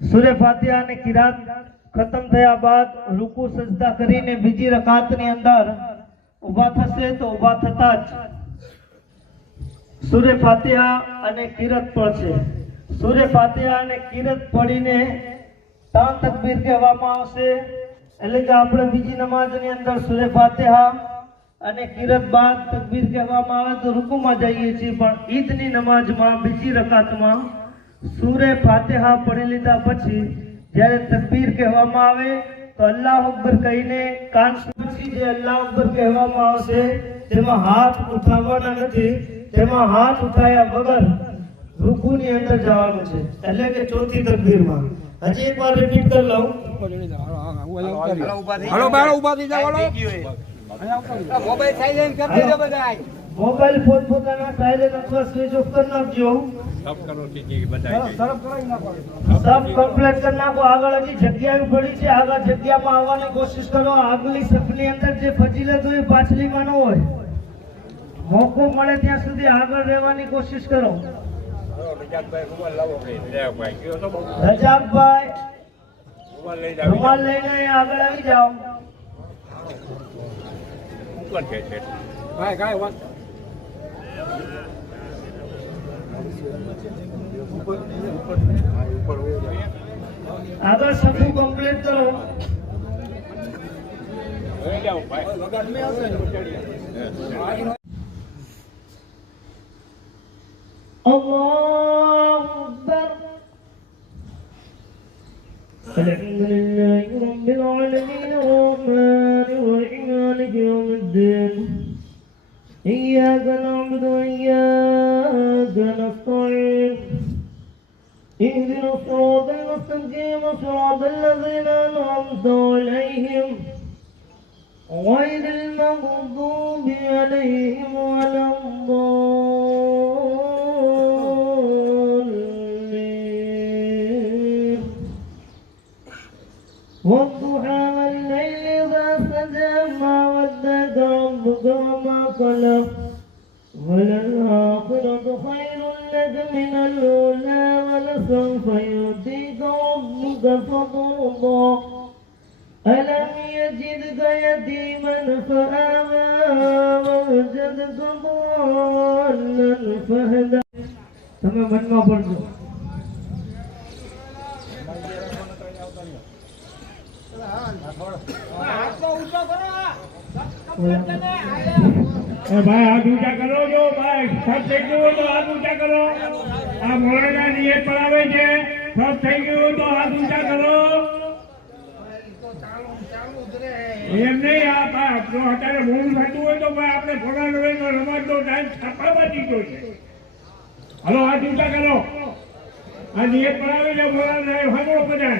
સૂરે ફાતિહા અને કિરાત ખતમ થયા બાદ રૂકુ સજદા કરીને બીજી રકાતની અંદર ઊભા થશે તો ઊભા થતા જ સૂરે ફાતિહા અને કિરાત પડશે। સૂરે ફાતિહા અને કિરાત પડીને 3 તકબીર કહેવામાં આવશે। એટલે કે આપણે બીજી નમાઝની અંદર સૂરે ફાતિહા અને કિરાત બાદ તકબીર કહેવામાં આવે તો રૂકુમાં જઈએ છીએ, પણ ઈદની નમાઝમાં બીજી રકાતમાં સૂરે ફાતિહા પઢી લીધા પછી જ્યારે તકબીર કહેવામાં આવે તો અલ્લાહ અકબર કહીને કાન પછી જે અલ્લાહ અકબર કહેવામાં આવશે તેમાં હાથ ઉઠાવવાના નથી, તેમાં હાથ ઉઠાયા વગર રૂકુની અંદર જવાનું છે। એટલે કે ચોથી તકબીરમાં હજી એકવાર રિપીટ કરી લઉં। હાલો બાળો ઉભા થઈ જાવ, મોબાઈલ સાઇલેન્ટ કરી દેજો બધાય, મોબાઈલ પોતપોતાના સાઇલેન્ટ અથવા સ્વિચ ઓફ કરી નાખજો। સબ કમ્પ્લીટ કરી નાખો। આગળ હજી જગ્યા પડી છે, આગળ જગ્યામાં આવવાની કોશિશ કરો। આગલી સફની અંદર જે ફજીલત હોય પાછલીમાં ન હોય, મોકો મળે ત્યાં સુધી આગળ રહેવાની કોશિશ કરો। રજાકભાઈ રૂમાલ લઈને આગળ આવી જાઓ। આગળ સફુ કમ્પ્લીટ કરો। الله أكبر الحمد لله رب العالمين الرحمن الرحيم مالك يوم الدين إياك نعبد وإياك نستعين اهدنا الصراط المستقيم صراط الذين أنعمت عليهم غير المغضوب عليهم ولا الضالين والضحى والليل إذا سجى ما ودك ربك وما قلى وللآخرة خير لك من الأولى ولسوف يؤتيك ربك فترضى ألم يجدك يتيما فآوى ووجدك ضالا فهدى તમે મનમાં પડજો। भाई हाथ ऊंचा करो, जो भाई सब થઈ ગયું તો હાથ ઊંચા કરો। આ મોરાના નિયત પડાવે છે, सब થઈ ગયું તો હાથ ઊંચા કરો। એમ નહીં, આ જો અત્યારે મોડું થતું હોય તો ભાઈ આપણે થોડા સમયનો રમતનો ટાઈમ છાપામાં દીધો છે। હાલો હાથ ઊંચા કરો। આ નિયત પડાવે છે મોરાના, સાંભળો બધા।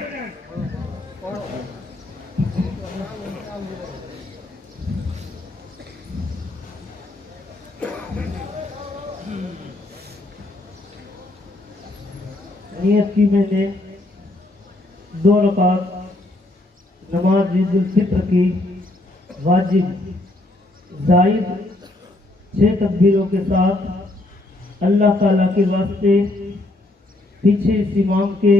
नियत की मैंने 2 रकात नमाज ईद उल फित्र की वाजिब जायद 6 तकबीरों के साथ अल्लाह ताला के वास्ते पीछे इस इमाम के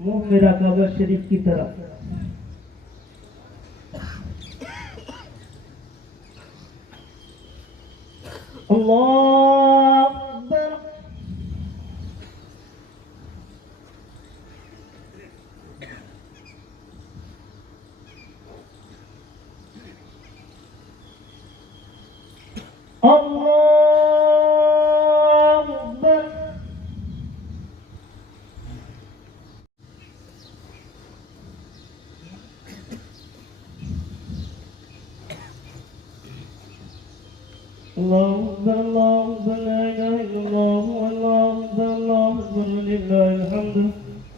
मुंह मेरा काबा शरीफ की तरफ। अल्लाह अकबर। अल्लाह अकबर। अल्लाह अकबर अल्लाह अकबर ला इलाहा इल्लल्लाह अल्लाह अकबर अल्लाह अकबर लिल्लाहिल हम्द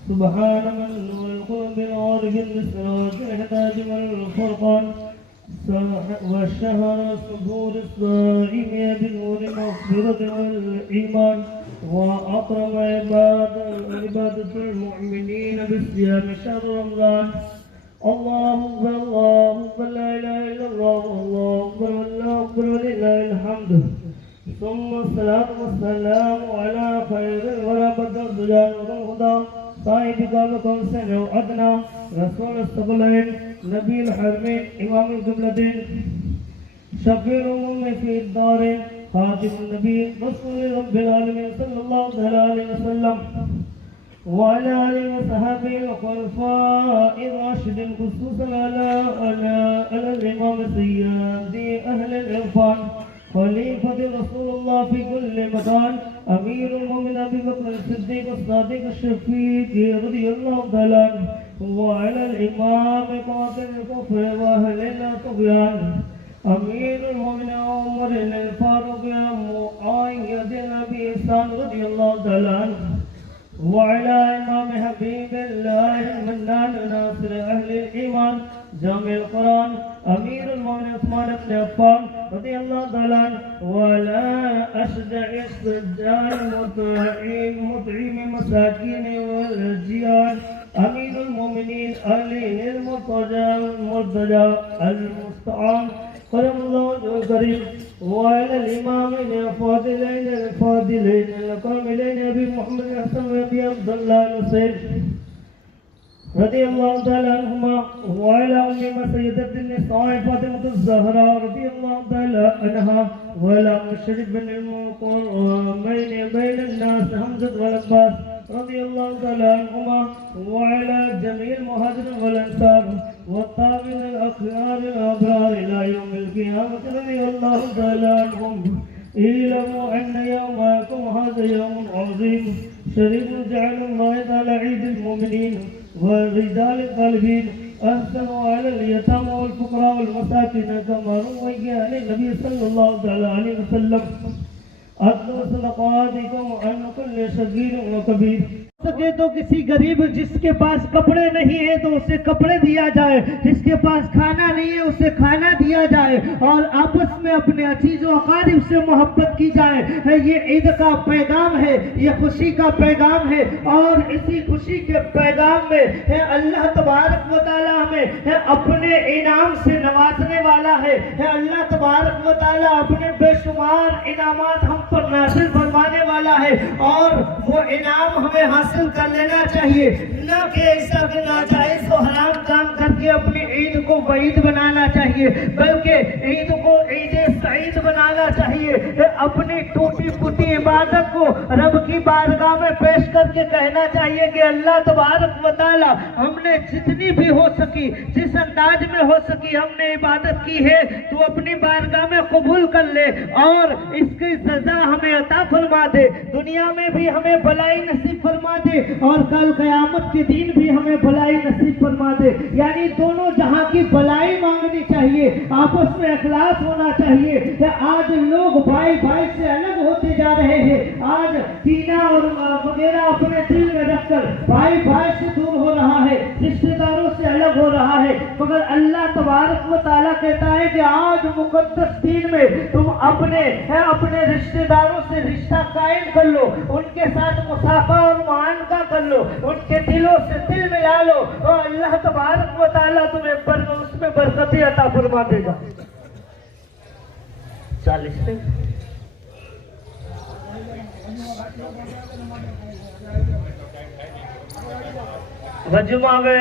सुब्हान मन वल क़ुल बिल आरिफिन बिस्राज इहदाज वल फुरक़ान والشهر صبور الصائم بنور المغفرة والإيمان وأكرم عبادة المؤمنين بالصيام شهر رمضان الله أكبر لا إله إلا الله الله أكبر ولله الحمد ثم الصلاة والسلام على خير الورى بدر الدجى نور الهدى صاحب قاب قوسين وأدنى رسول الثقلين نبي الحرمين إمام القبلتين شفيع الأمم في الدارين خاتم النبي رسول رب العالمين صلى الله عليه وسلم وعلى آله وصحبه وخلفاء الراشدين خصوصا على الإمام سيد أهل العرفان خليفة رسول الله في كل مكان أمير المؤمنين أبي بكر الصديق الصادق الشفيق رضي الله تعالى عنه وعلى الإمام قاتل الكفر وأهل الطغيان أمير المؤمنين عمر الفاروق معاوية بن أبي سعد رضي الله تعالى عنه وعلى إمام حبيب الله المنان ناصر أهل الإيمان جامع القرآن أمير المؤمنين عثمان بن عفان رضي الله تعالى عنه وعلى أشجع السجان مطعم مساكين والجيران أمير المؤمنين علي المرتجى المستعان قدم الله الكريم وعلى الإمامين الفاضلين الكاملين أبي محمد الحسن وأبي عبد الله الحسين رضي الله تعالى عنهما وعلى أم سيدة النساء فاطمة الزهراء رضي الله تعالى عنها وعلى مشرف بن المقرمين بين الناس حمزة والعباس رضي الله تعالى عنهما وعلى جميع المهاجرين والأنصار والتابعين الأخيار الأبرار إلى يوم القيامة رضي الله تعالى عنهم اعلموا أن يومكم هذا يوم عظيم شريف جعل الله تعالى عيد المؤمنين والرجال الطالبين أحسنوا على اليتامى والفقراء والمساكين كما روي عن النبي صلى الله عليه وسلم أتلوا صدقاتكم عن كل صغير وكبير सके तो किसी गरीब जिसके पास कपड़े नहीं है तो उसे कपड़े दिया जाए, जिसके पास खाना नहीं है उसे खाना दिया जाए और आपस में अपने अजीज व अकारिब से मोहब्बत की जाए। ये ईद का पैगाम है, ये खुशी का पैगाम है और इसी खुशी के पैगाम में है अल्लाह तबारक व तआला हमें है अपने इनाम से नवाजने वाला है अल्लाह तबारक व तआला अपने बेशुमार इनामात हम पर नाज़िल फरमाने वाला है और वो इनाम हमें हासिल कर लेना चाहिए, न कि ऐसा कि नाजायज को हराम काम करके अपनी ईद को वईद बनाना चाहिए, बल्कि ईद को ईद सईद बनाना चाहिए। अपनी टूटी फूटी इबादत को रब की बारगाह में पेश करके कहना चाहिए कि अल्लाह तबारक व तआला हमने जितनी भी हो सकी, जिस अंदाज में हो सकी हमने इबादत की है, तो अपनी बारगाह में कबूल कर ले और इसकी सजा हमें अता फरमा दे, दुनिया में भी हमें भलाई नसीब फरमा दे और कल क़यामत के दिन भी हमें भलाई नसीब फरमा दे। यानी दोनों जहां की भलाई मांगनी चाहिए, आपस में इखलास होना चाहिए। आज लोग भाई भाई से अलग होते जा रहे हैं, आज कीना और वगैरह अपने दिल में रखकर भाई भाई से दूर हो रहा है, रिश्तेदारों से अलग हो रहा है, मगर अल्लाह तबारक व तआला कहता है कि आज मुक़द्दस दिन में तुम अपने रिश्तेदारों से रिश्ता कायम कर लो, उनके साथ मुसाफा और मुआनका कर लो, उनके दिलों से दिल मिला लो और अल्लाह तबारक व तआला तुम्हें उसमें बरकतें अता फरमा देगा। 40 વજુમાં આવે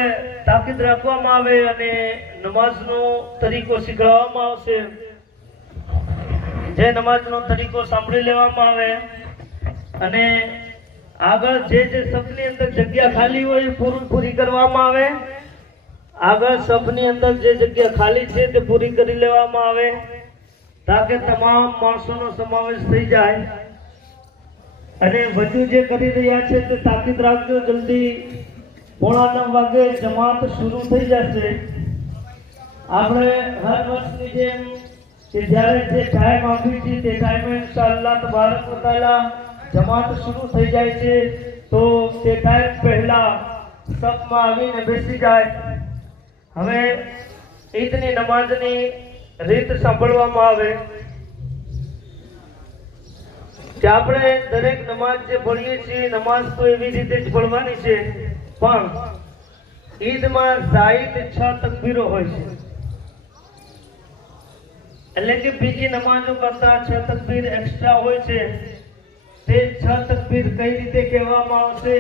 તાકીદ રાખવામાં આવે અને નમાઝનો તરીકો શીખવાડવામાં આવશે। જે નમાઝનો તરીકો સાંભળી લેવામાં આવે અને આગળ જે સફની અંદર જગ્યા ખાલી હોય પૂરી કરવામાં આવે। આગળ સફની અંદર જે જગ્યા ખાલી છે તે પૂરી કરી લેવામાં આવે તાકે તમામ માણસોનો સમાવેશ થઈ જાય। અને વજુ જે કરી રહ્યા છે તે તાકીદ રાખજો, જલ્દી 9:15 વાગે જમાત શરૂ થઈ જશે। આપણે હર વર્ષની જેમ કે જ્યારે જે ટાઈમ આપી છે તે ટાઈમે ઇન્શાઅલ્લાહ તબારક વ તઆલા જમાત શરૂ થઈ જાય છે, તો તે ટાઈમ પહેલા સફમાં આવીને બેસી જાય। હવે ઈદની નમાઝની રીત સાંભળવામાં આવે કે આપણે દરેક નમાઝ જે ભણીએ છીએ નમાઝ તો એવી રીતે જ ભણવાની છે, પણ ઈદમાં ઝાયદ 6 તકબીરો હોય છે। એટલે કે બીજી નમાજો કરતા 6 તકબીર એક્સ્ટ્રા હોય છે તે 6 તકબીર કઈ રીતે કહેવામાં આવશે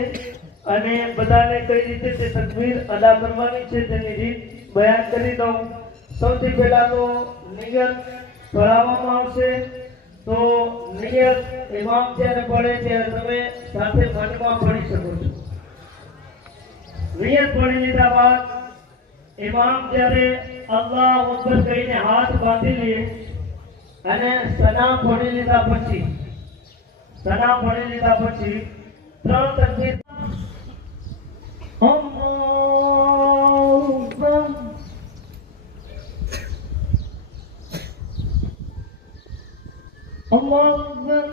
અને બધાને કઈ રીતે તે તકબીર અદા કરવાની છે તેની રીત બયાન કરી દઉં. સૌથી પહેલા તો નિયત પઢાવવામાં આવશે. તો નિયત ઇમામ જ્યારે પઢે ત્યારે તમે સાથે મનમાં પઢી શકો છો. નિયત પઢી લીધા બાદ ઇમામ જ્યારે અલ્લાહુ અકબર કહીને હાથ બાંધી લે અને સના પઢી લીધા પછી 3 તકબીર Allahu Akbar Allahu Akbar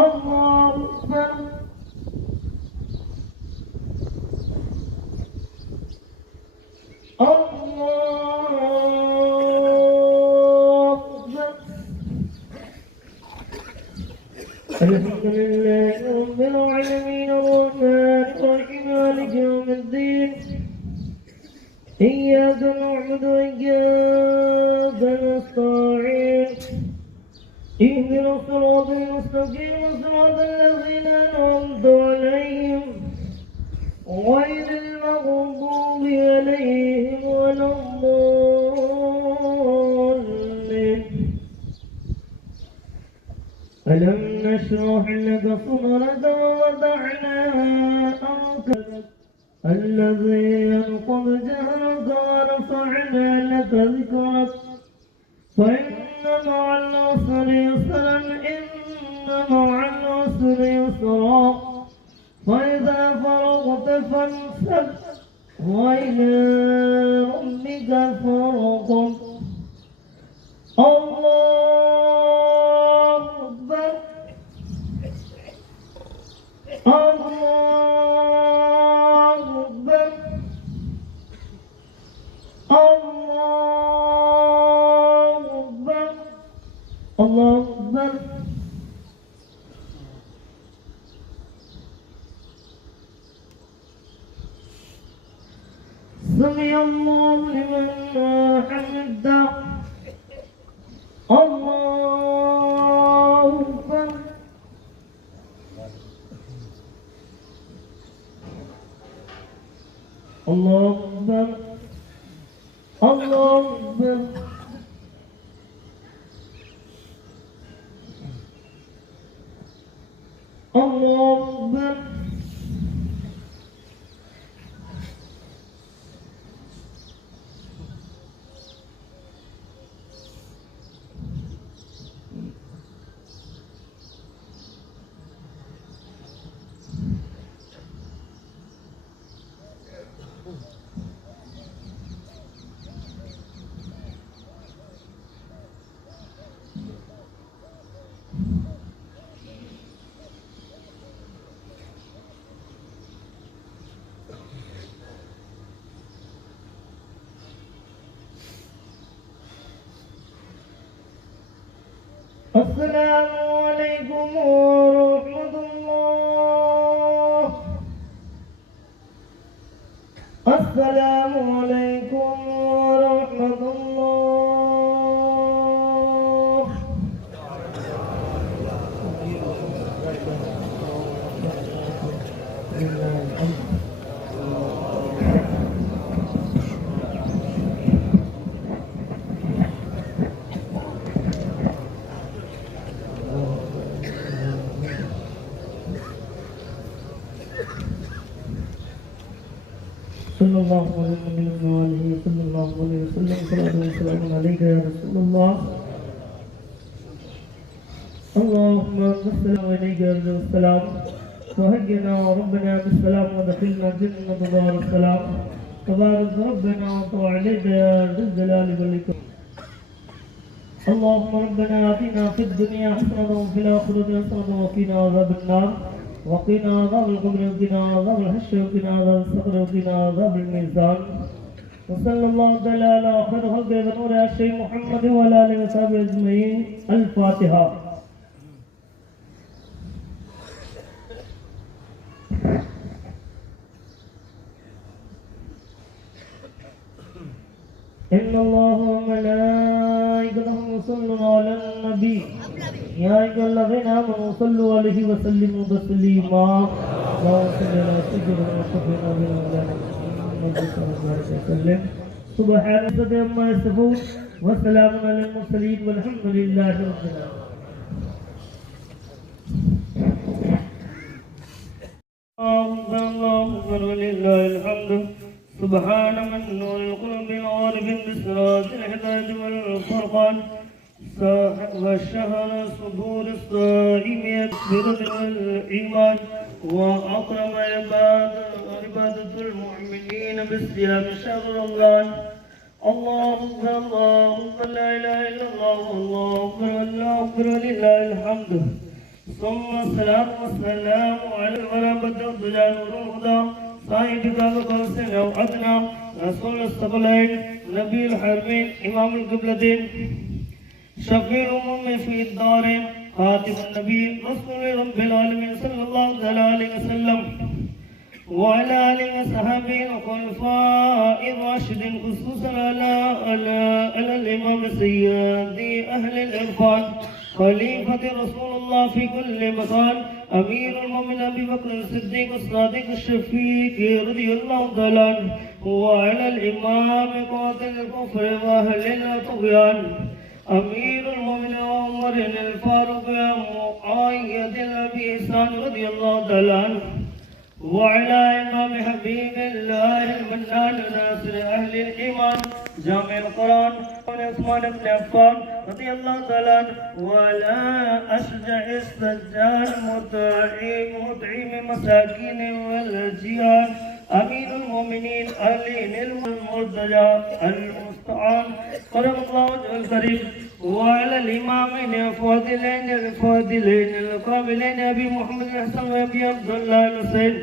Allahu Akbar الحمد لله رب العالمين الرحمن الرحيم مالك يوم الدين إياك نعبد وإياك نستعين اهدنا الصراط المستقيم صراط الذين أنعمت عليهم غير المغضوب عليهم ولا الضالين. ألم نشرح لك صدرك ووضعنا عنك الذي ينقض جهرك ورفعنا لك ذكرك فإن مع العسر يسرا إن مع العسر يسرا فإذا فرغت فانصب وإلى ربك فارغب. الله أكبر الله أكبر الله أكبر الله أكبر. سمع الله لمن حمده. الله أكبر الله أكبر الله أكبر. الله أكبر. السلام عليكم ورحمة الله. السلام عليكم ورحمة الله. صلى الله عليه وسلم صلى الله عليه وسلم صلاة وسلام عليك يا رسول الله. اللهم السلام عليك يا رسول السلام وهينا ربنا بالسلام ودخلنا جنة دار السلام. تبارك ربنا وتعالى يا ذا الجلال والإكرام. اللهم ربنا آتنا في الدنيا حسنة وفي الآخرة حسنة وقنا عذاب النار وقنا عذاب القبر وقنا عذاب الحشر وقنا عذاب الصقر وقنا عذاب الميزان. وصلى الله تعالى على خير خلق ونور الشيخ محمد وعلى آله وصحبه أجمعين. الفاتحة. إن الله وملائكته صلوا على النبي يا أيها الذين آمنوا صلوا عليه وسلموا تسليما اللهم صل على سيدنا محمد وسلم سبحان ربك عما يصفون وسلام على المرسلين والحمد لله رب العالمين. اللهم ولله الحمد سبحان من نور القلوب العارف بسراج الهداية والفرقان وشهر صدور الصائم يكبر الإيمان وأكرم عبادة المؤمنين بالصيام شهر رمضان. اللهم لا إله إلا الله الله أكبر ولله الحمد. ثم الصلاة والسلام على الغرابة والضجاج والهدى صاحب كتاب قوسين أو أدنى رسول الثقلين نبي الحرمين إمام القبلتين شفيع الأمم في الدارين خاتم النبي رسول رب العالمين صلى الله عليه وسلم وعلى آله وصحبه وخلفاء الراشدين خصوصا على الإمام سيد أهل العرفان خليفة رسول الله في كل مكان أمير المؤمنين أبي بكر الصديق الصادق الشفيق رضي الله تعالى عنه وعلى الإمام قاتل الكفر وأهل الطغيان أمير المؤمنين عمر الفاروق معايد أبي إحسان رضي الله تعالى عنه وعلى إمام حبيب الله المنان ناصر أهل الإيمان جامع القرآن عثمان بن عفان رضي الله تعالى عنه وعلى أشجع السجان مطعم مساكين والجيران أمير المؤمنين علي المرتجى المستعان كرم الله وجهه الكريم وعلى الإمامين الفاضلين القابلين أبي محمد الحسن وأبي عبد الله الحسين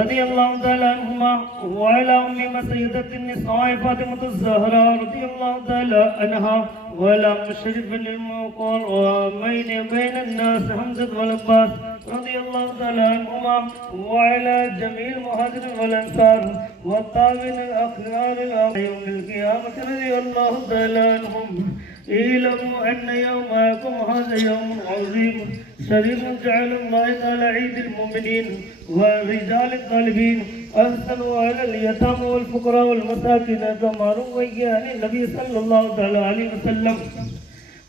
رضي الله تعالى عنهما وعلى أم سيدة النساء فاطمة الزهراء رضي الله تعالى عنها وعلى مشرف المقرمين بين الناس حمزة والعباس رضي الله تعالى عنهما وعلى جميع المهاجرين والأنصار والتابعين الأخيار يوم القيامة رضي الله تعالى عنهم. اعلموا أن يومكم هذا يوم عظيم شريف جعل الله تعالى عيد المؤمنين والرجال الطالبين أحسنوا على اليتامى والفقراء والمساكين كما روي عن النبي صلى الله عليه وسلم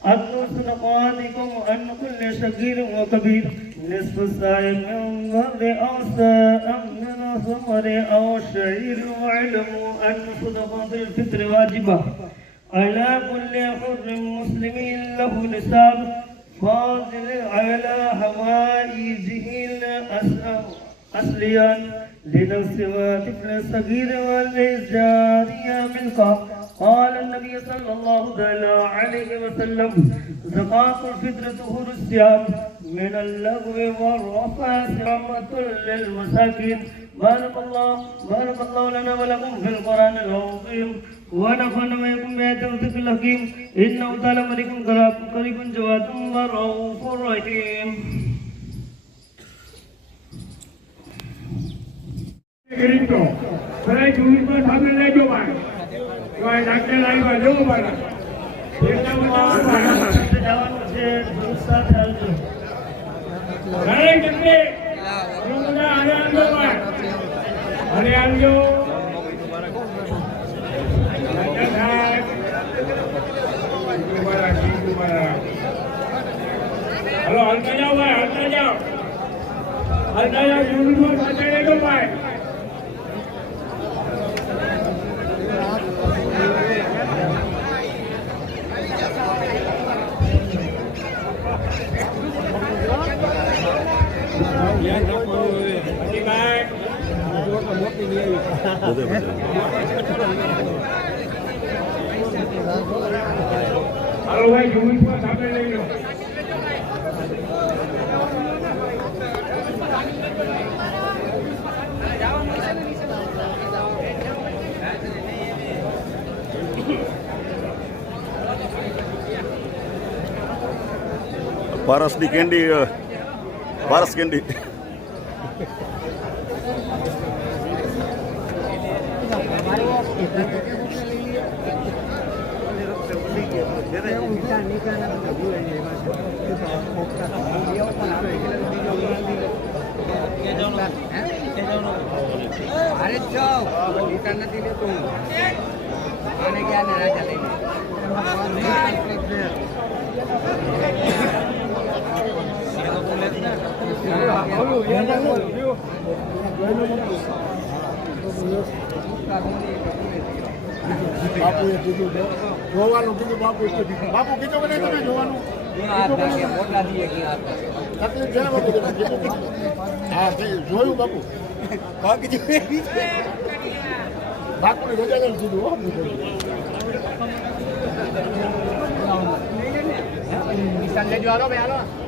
أدوا صدقاتكم أن كل صغير وكبير نصف الساعة من ضرب أو ساء من ثمر أو شعير واعلموا أن صدقات الفطر واجبة على كل حر مسلم له نساب فاضل على حوائجه الأصليان لنفس وطفل صغير والجارية منك. قال النبي صلى الله عليه وسلم زكاة الفطر طهور الصيام من اللغو والرفث رحمة للمساكين. بارك الله لنا ولكم في القرآن العظيم ونفعنا وإياكم بآيات الذكر الحكيم إنه تعالى ملك قريب جواد ورؤوف رحيم. Cristo, para que un hijo sabe de Jehová, que hay que la iba a Jehová. Kalian kecil, kemudian ada Jehová, ada Jehová. Halo, harga jauh, harga jauh. Harga jauh, jumlah harga jauh, Pak. Halo, भाई जूही को सामने ले लो. Paras di candy, paras candy. અરે જાઓ નીકળ નથી લેતો હું આને ક્યાં ને રાજા લઈને બાપુએ કીધું જોવાનું કીધું બાપુ કીધું કે નહીં તમે જોવાનું મોટા દીએ ક્યાં તકલીફ છે ને બાપુ તમે કીધું હા જોયું બાપુ બાપુને રજા લઈને કીધું હો નિશાન લેજો હાલો ભાઈ હાલો